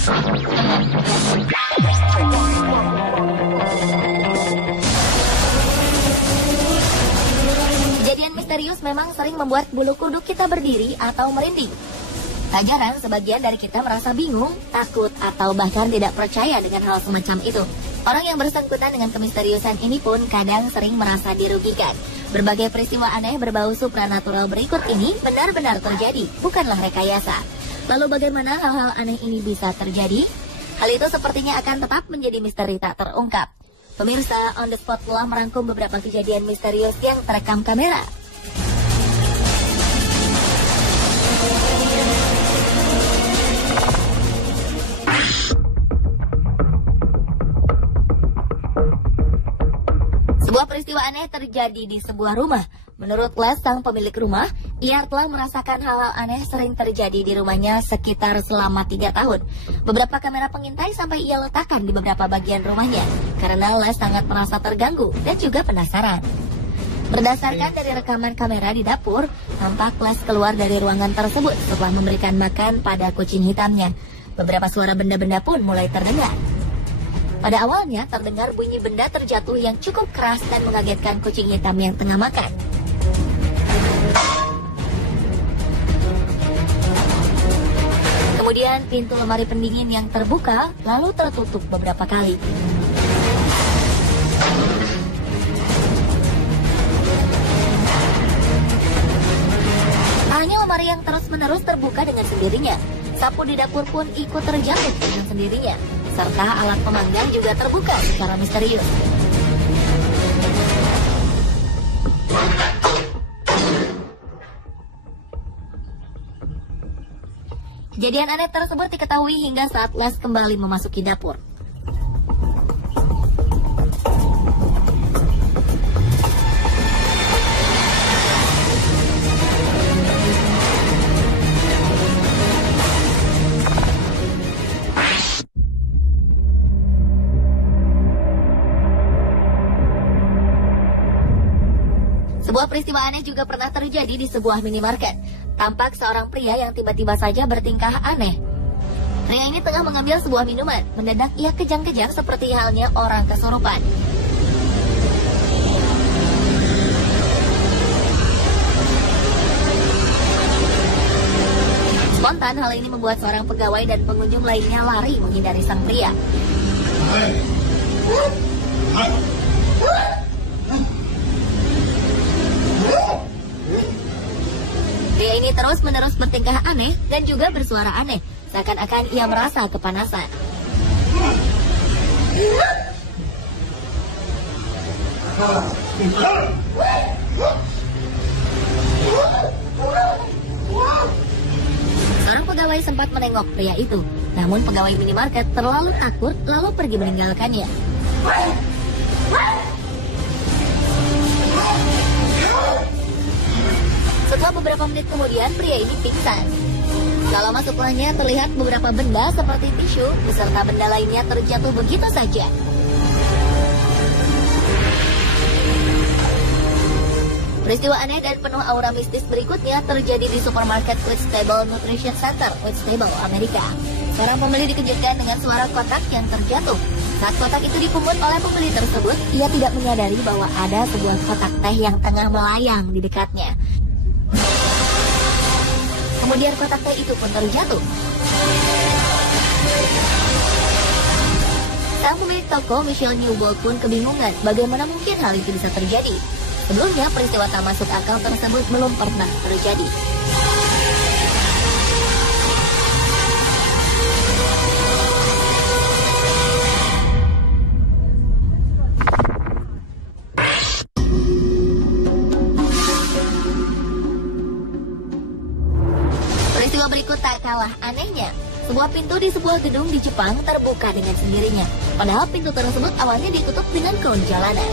Kejadian misterius memang sering membuat bulu kuduk kita berdiri atau merinding. Tak jarang sebagian dari kita merasa bingung, takut, atau bahkan tidak percaya dengan hal semacam itu. Orang yang bersangkutan dengan kemisteriusan ini pun kadang sering merasa dirugikan. Berbagai peristiwa aneh berbau supranatural berikut ini benar-benar terjadi, bukanlah rekayasa. Lalu bagaimana hal-hal aneh ini bisa terjadi? Hal itu sepertinya akan tetap menjadi misteri tak terungkap. Pemirsa, On The Spot telah merangkum beberapa kejadian misterius yang terekam kamera. Sebuah peristiwa aneh terjadi di sebuah rumah. Menurut Les, sang pemilik rumah, ia telah merasakan hal-hal aneh sering terjadi di rumahnya sekitar selama 3 tahun. Beberapa kamera pengintai sampai ia letakkan di beberapa bagian rumahnya, karena Les sangat merasa terganggu dan juga penasaran. Berdasarkan dari rekaman kamera di dapur, tampak Les keluar dari ruangan tersebut setelah memberikan makan pada kucing hitamnya. Beberapa suara benda-benda pun mulai terdengar. Pada awalnya terdengar bunyi benda terjatuh yang cukup keras dan mengagetkan kucing hitam yang tengah makan. Kemudian pintu lemari pendingin yang terbuka lalu tertutup beberapa kali. Hanya lemari yang terus-menerus terbuka dengan sendirinya. Sapu di dapur pun ikut terjatuh dengan sendirinya. Serta alat pemanggang juga terbuka secara misterius. Kejadian aneh tersebut diketahui hingga saat Les kembali memasuki dapur. Sebuah peristiwa aneh juga pernah terjadi di sebuah minimarket. Tampak seorang pria yang tiba-tiba saja bertingkah aneh. Pria ini tengah mengambil sebuah minuman. Mendadak ia kejang-kejang seperti halnya orang kesurupan. Spontan hal ini membuat seorang pegawai dan pengunjung lainnya lari menghindari sang pria. Pria ini terus-menerus bertingkah aneh dan juga bersuara aneh, seakan-akan ia merasa kepanasan. Seorang pegawai sempat menengok pria itu, namun pegawai minimarket terlalu takut lalu pergi meninggalkannya. Setelah beberapa menit kemudian, pria ini pingsan. Tak lama setelahnya terlihat beberapa benda seperti tisu beserta benda lainnya terjatuh begitu saja. Peristiwa aneh dan penuh aura mistis berikutnya terjadi di supermarket Whitstable Nutrition Center, Whitstable, Amerika. Seorang pembeli dikejutkan dengan suara kotak yang terjatuh. Saat kotak itu dipungut oleh pembeli tersebut, ia tidak menyadari bahwa ada sebuah kotak teh yang tengah melayang di dekatnya. Kemudian kotak teh itu pun terjatuh. Sang pemilik toko, Michelle Newbold, pun kebingungan bagaimana mungkin hal itu bisa terjadi. Sebelumnya, peristiwa tak masuk akal tersebut belum pernah terjadi. Peristiwa berikut tak kalah anehnya. Sebuah pintu di sebuah gedung di Jepang terbuka dengan sendirinya. Padahal pintu tersebut awalnya ditutup dengan kon jalanan.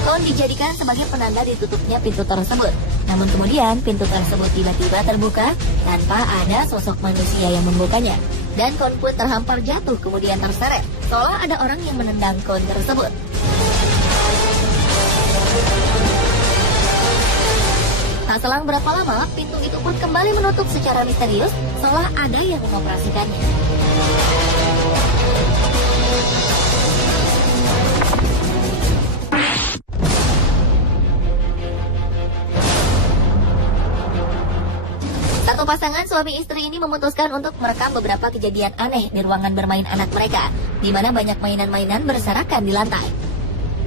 Kon dijadikan sebagai penanda ditutupnya pintu tersebut. Namun kemudian pintu tersebut tiba-tiba terbuka tanpa ada sosok manusia yang membukanya. Dan kon pun terhampar jatuh kemudian terseret. Seolah ada orang yang menendang kon tersebut. Tak selang berapa lama, pintu itu pun kembali menutup secara misterius seolah ada yang mengoperasikannya. Satu pasangan suami istri ini memutuskan untuk merekam beberapa kejadian aneh di ruangan bermain anak mereka, di mana banyak mainan-mainan berserakan di lantai.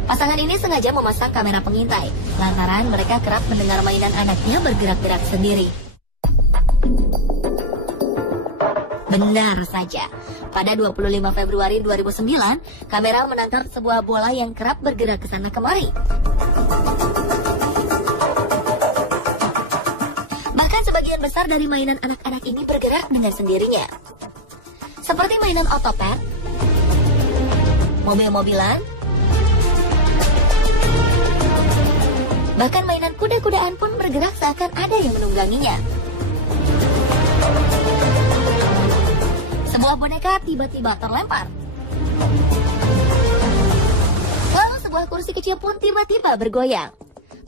Pasangan ini sengaja memasang kamera pengintai, lantaran mereka kerap mendengar mainan anaknya bergerak-gerak sendiri. Benar saja, pada 25 Februari 2009, kamera menangkap sebuah bola yang kerap bergerak ke sana kemari. Bahkan sebagian besar dari mainan anak-anak ini bergerak dengan sendirinya. Seperti mainan otopet, mobil-mobilan, bahkan mainan kuda-kudaan pun bergerak seakan ada yang menungganginya. Sebuah boneka tiba-tiba terlempar. Lalu sebuah kursi kecil pun tiba-tiba bergoyang.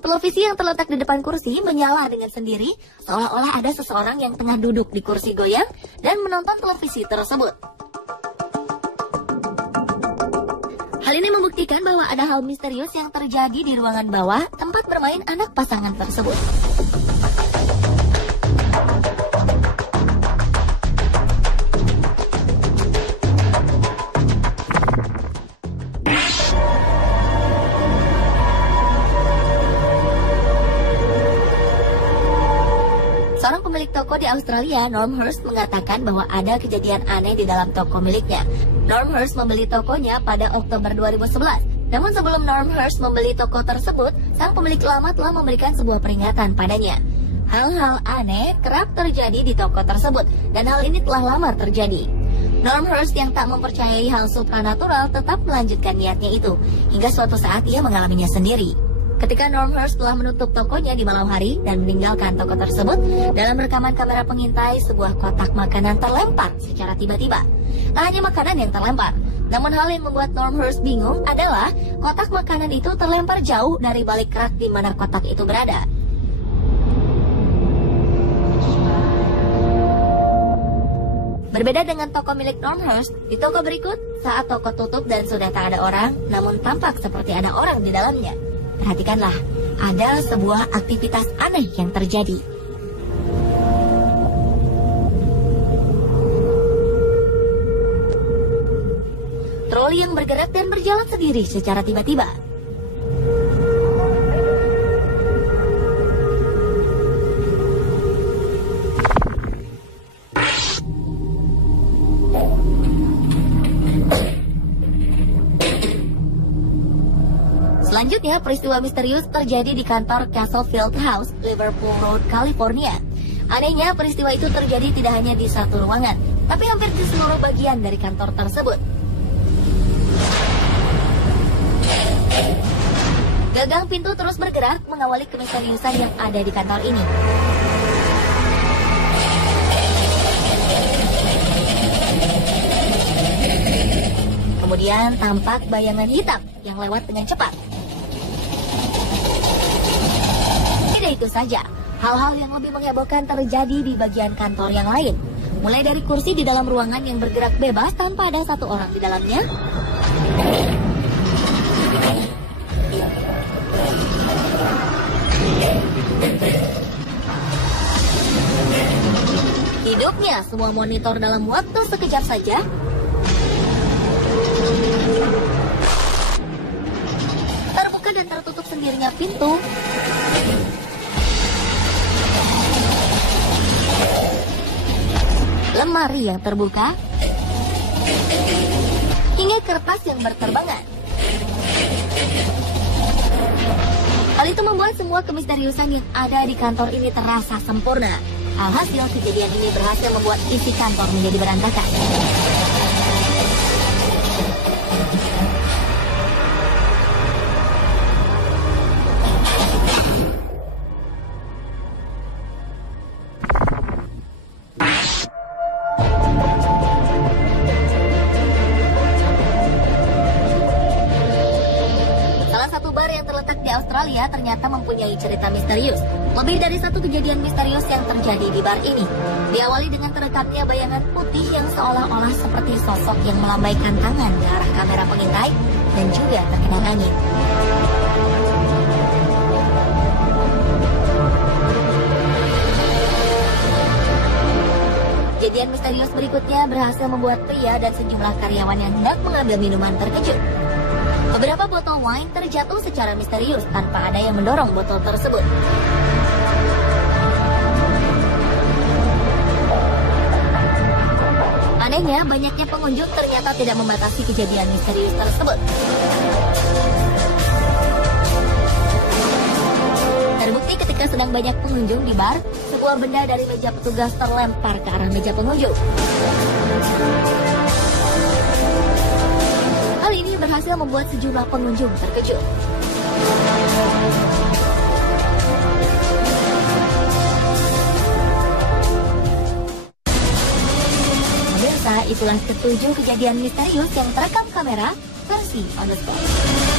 Televisi yang terletak di depan kursi menyala dengan sendiri, seolah-olah ada seseorang yang tengah duduk di kursi goyang dan menonton televisi tersebut. Hal ini membuktikan bahwa ada hal misterius yang terjadi di ruangan bawah tempat bermain anak pasangan tersebut. Seorang pemilik toko di Australia, Norm Hurst, mengatakan bahwa ada kejadian aneh di dalam toko miliknya. Norm Hurst membeli tokonya pada Oktober 2011. Namun sebelum Norm Hurst membeli toko tersebut, sang pemilik lama telah memberikan sebuah peringatan padanya. Hal-hal aneh kerap terjadi di toko tersebut, dan hal ini telah lama terjadi. Norm Hurst yang tak mempercayai hal supranatural tetap melanjutkan niatnya itu, hingga suatu saat ia mengalaminya sendiri. Ketika Norm Hurst telah menutup tokonya di malam hari dan meninggalkan toko tersebut, dalam rekaman kamera pengintai sebuah kotak makanan terlempar secara tiba-tiba. Tak hanya makanan yang terlempar, namun hal yang membuat Norm Hurst bingung adalah kotak makanan itu terlempar jauh dari balik rak di mana kotak itu berada. Berbeda dengan toko milik Norm Hurst, di toko berikut, saat toko tutup dan sudah tak ada orang, namun tampak seperti ada orang di dalamnya. Perhatikanlah, ada sebuah aktivitas aneh yang terjadi. Troli yang bergerak dan berjalan sendiri secara tiba-tiba. Selanjutnya, peristiwa misterius terjadi di kantor Castle Field House, Liverpool Road, California. Anehnya, peristiwa itu terjadi tidak hanya di satu ruangan, tapi hampir di seluruh bagian dari kantor tersebut. Gagang pintu terus bergerak mengawali kemisteriusan yang ada di kantor ini. Kemudian tampak bayangan hitam yang lewat dengan cepat. Tidak itu saja, hal-hal yang lebih menghebohkan terjadi di bagian kantor yang lain. Mulai dari kursi di dalam ruangan yang bergerak bebas tanpa ada satu orang di dalamnya, hidupnya semua monitor dalam waktu sekejap saja, terbuka dan tertutup sendirinya pintu, lemari yang terbuka, hingga kertas yang berterbangan. Hal itu membuat semua kemisteriusan yang ada di kantor ini terasa sempurna. Alhasil, kejadian ini berhasil membuat isi kantor menjadi berantakan. Australia ternyata mempunyai cerita misterius. Lebih dari satu kejadian misterius yang terjadi di bar ini. Diawali dengan terekamnya bayangan putih yang seolah-olah seperti sosok yang melambaikan tangan ke arah kamera pengintai dan juga terkena angin. Kejadian misterius berikutnya berhasil membuat pria dan sejumlah karyawan yang hendak mengambil minuman terkejut. Beberapa botol wine terjatuh secara misterius tanpa ada yang mendorong botol tersebut. Anehnya, banyaknya pengunjung ternyata tidak membatasi kejadian misterius tersebut. Terbukti ketika sedang banyak pengunjung di bar, sebuah benda dari meja petugas terlempar ke arah meja pengunjung. Hal ini berhasil membuat sejumlah pengunjung terkejut. Pemirsa, itulah ketujuh kejadian misterius yang terekam kamera versi on the spot.